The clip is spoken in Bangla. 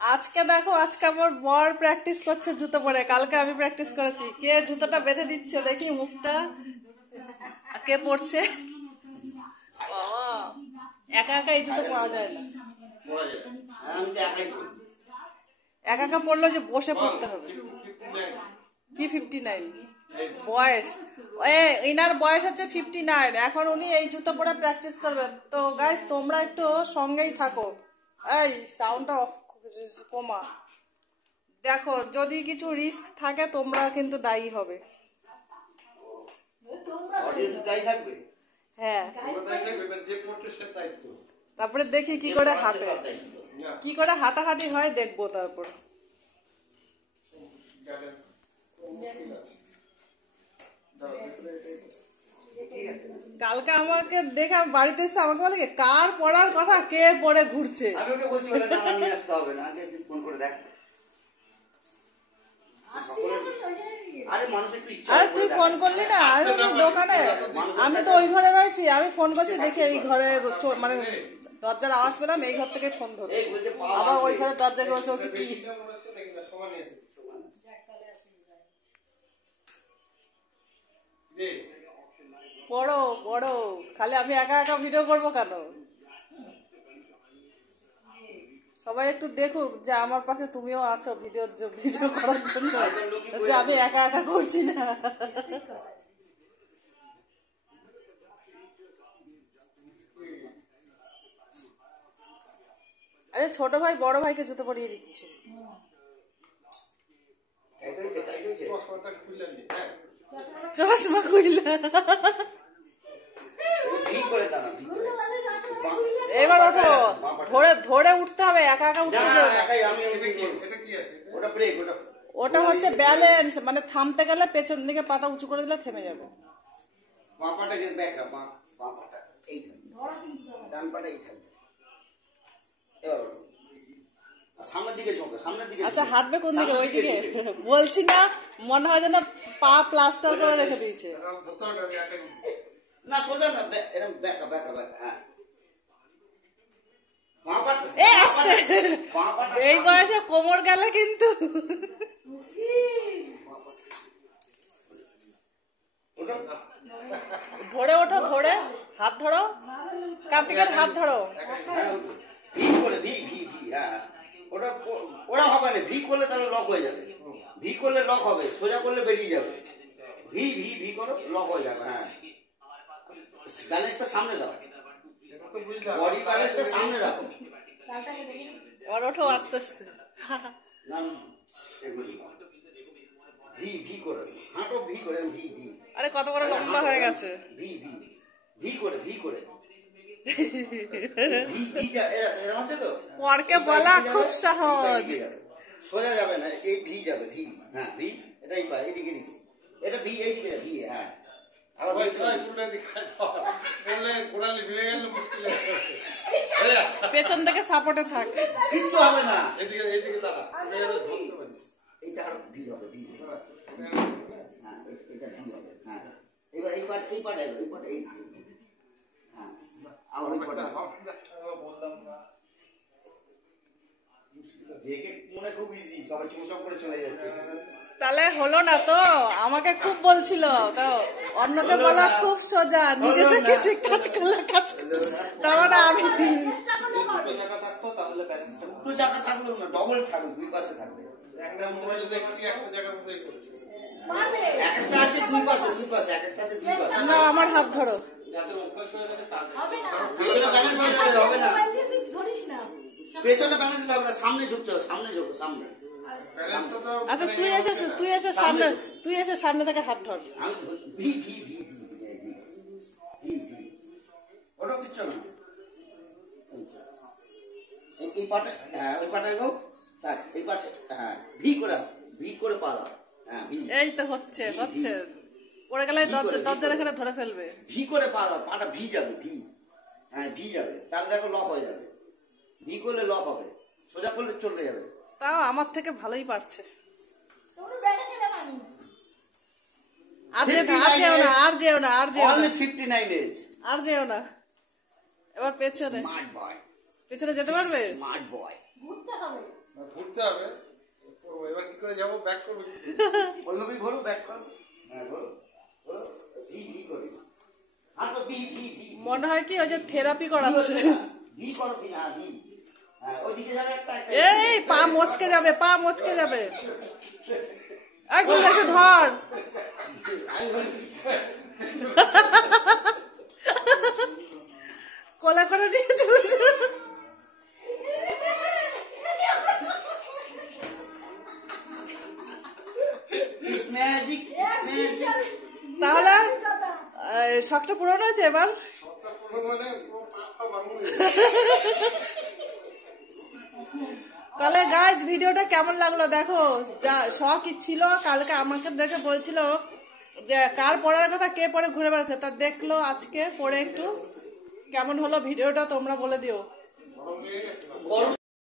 আজকে দেখো, আজকে আমার বর প্র্যাকটিস করছে জুতো পরে, কালকে আমি প্র্যাকটিস করেছি। কে জুতোটা বেঁধে দিচ্ছে দেখি মুখটা, আর কে পড়ছে। বাবা, একা একা এই জুতো পরা যায় না, একা একা পড়লো যে বসে পড়তে হবে। কি 59 বয়স? ইনার বয়স হচ্ছে 59, এখন উনি এই জুতো পরে প্র্যাকটিস করবেন। তো গাইস, তোমরা একটু সঙ্গেই থাকো। এই সাউন্ডটা অফ কমা। দেখো, যদি কিছু রিস্ক থাকে তোমরা কিন্তু দায়ী হবে। হ্যাঁ, তারপরে দেখি কি করে হাঁটে, কি করে হাঁটাহাঁটি হয় দেখবো। তারপর কালকে আমাকে দেখে বাড়িতে এসে আমাকে বলে কার পড়ার কথা, কে পড়ে ঘুরছে। আরে তুই ফোন করলি না দোকানে, আমি তো ওই ঘরে রয়েছি, আমি ফোন করছি দেখি এই ঘরে মানে দরজার আওয়াজ পেলাম, এই ঘর থেকে ফোন ধরছি, আবার ওই ঘরে দরজা চলছে কি। পড়ো পড়ো, খালি আমি একা একা ভিডিও করবো কেন? সবাই একটু দেখুক যে আমার পাশে তুমিও আছো ভিডিও করার জন্য, যে আমি একা একা করছি না। আরে ছোট ভাই বড় ভাইকে জুতো পরিয়ে দিচ্ছে। চশমা খুললা, এবার ওঠো, ধরে ধরে উঠতে হবে, একা একা উঠতে হবে। ওটা হচ্ছে ব্যালেন্স, মানে থামতে গেলে পেছন দিকে পাটা উঁচু করে দিলে থেমে যাবে। আচ্ছা, হাঁটবে কোন দিকে? ওই দিকে বলছি না, মনে হয় যেন পা প্লাস্টার করে রেখে দিয়েছে। না সোজা না, এরকম ব্যাকা ব্যাকা ব্যাকা। হ্যাঁ, এই বয়সে কোমর গেলে কিন্তু। ধরে ওঠো, ধরে হাত ধরো, কার্তিকের হাত ধরো। ভি করে, ভি ভি ভি। হ্যাঁ, ওটা ওরা হবে না, ভি করলে তাহলে লক হয়ে যাবে। ভি করলে লক হবে, সোজা করলে বেরিয়ে যাবে। ভি ভি ভি করো, লক হয়ে যাবে। হ্যাঁ, ব্যালেন্সটা সামনে দাও, বডি ব্যালেন্সটা সামনে রাখো। আর ওঠো আস্তে আস্তে। ভি ভি করে হাঁটো, ভি করে, ভি ভি। আরে কত বড় লম্বা হয়ে গেছে। ভি ভি ভি করে, ভি করে। পরকে বলা খুব সহজ, সোজা যাবে না, এই ভি যাবে, ভি। হ্যাঁ, ভি, এটাই পা এদিকে দিকে, এটা ভি এইদিকে, ভি। হ্যাঁ, পেছন থেকে সাপোর্টে থাক, কিচ্ছু হবে না। এদিকে এদিকে দাঁড়া, এইটা আর ভি হবে, ভি। হ্যাঁ, এটা ভি হবে। হ্যাঁ, এবার এই পার্ট, এই পার্ট, এই পার্ট, এই। হ্যাঁ, আবার এই পার্ট বললাম না, দেখে মনে খুব ইজি, সবাই চুপচাপ করে চলে যাচ্ছে। তাহলে হলো না তো, আমাকে খুব বলছিল, তো অন্যকে বলা খুব সোজা, নিজে থেকে যে কাজ করলে কাজ। তাহলে আমি দুটো চাকা থাকতো, তাহলে ব্যালেন্সটা দুটো চাকা থাকলো না, ডবল থাকলো, দুই পাশে থাকবে। একটা মোবাইলে দেখছি একটা জায়গার মধ্যেই করছে, একটা আছে দুই পাশে, দুই পাশে একটা আছে দুই পাশে। না, আমার হাত ধরো, যাদের অভ্যাস হয়ে গেছে তাদের হবে না, পেছনে ব্যালেন্স হয়ে যাবে, হবে না, পেছনে ব্যালেন্স হবে না, সামনে ঝুঁকতে হবে, সামনে ঝুঁকো, সামনে। আচ্ছা, তুই এসে সামনে থেকে হাত ধর। ভি ভি ভি ভি, ওটা কিচ্ছু না। এই পাটে, হ্যাঁ, ওই পাটে গো, তার এই পাটে। হ্যাঁ, ভি করে, ভি করে পা দাও। হ্যাঁ, ভি। এই তো হচ্ছে হচ্ছে, পড়ে গেলে দরজার এখানে ধরে ফেলবে। ভি করে পা দাও, পাটা ভি যাবে, ভি। হ্যাঁ, ভি যাবে, তাহলে দেখো লক হয়ে যাবে। ভি করলে লক হবে, সোজা করলে চলে যাবে। তাও আমার থেকে ভালোই পারছে। আর যেও না, আর যেও না, আর যেও না, only 59 এজ, আর যেও না। এবার পেছনে, স্মার্ট বয়, পেছনে যেতে পারবে? Smart boy. ঘুরতে হবে, এবার কি করে যাবো, ব্যাক করবো ওইভাবেই ঘোরো, ব্যাক করো, হ্যাঁ ঘোরো ঘোরো, ভি ভি করো, আর ভি ভি ভি মনে হয় কি ওই যে থেরাপি করাচ্ছে। ভি করো, ভি, হ্যাঁ ভি, হ্যাঁ ওইদিকে যাবে একটা, এই পা মচকে যাবে, পা মচকে যাবে। এই গুলো এসে ধর। কোলে করে নিয়ে চলছে। It's magic, it's magic. তাহলে শখটা পূরণ হয়েছে এবার। মানে পা ভাঙুন। তাহলে গাইজ ভিডিওটা কেমন লাগলো দেখো, যা শখ ছিল কালকে আমাকে দেখে বলছিল যে কার পড়ার কথা কে পড়ে ঘুরে বেড়াচ্ছে, তা দেখলো আজকে পড়ে একটু কেমন হলো ভিডিওটা তোমরা বলে দিও।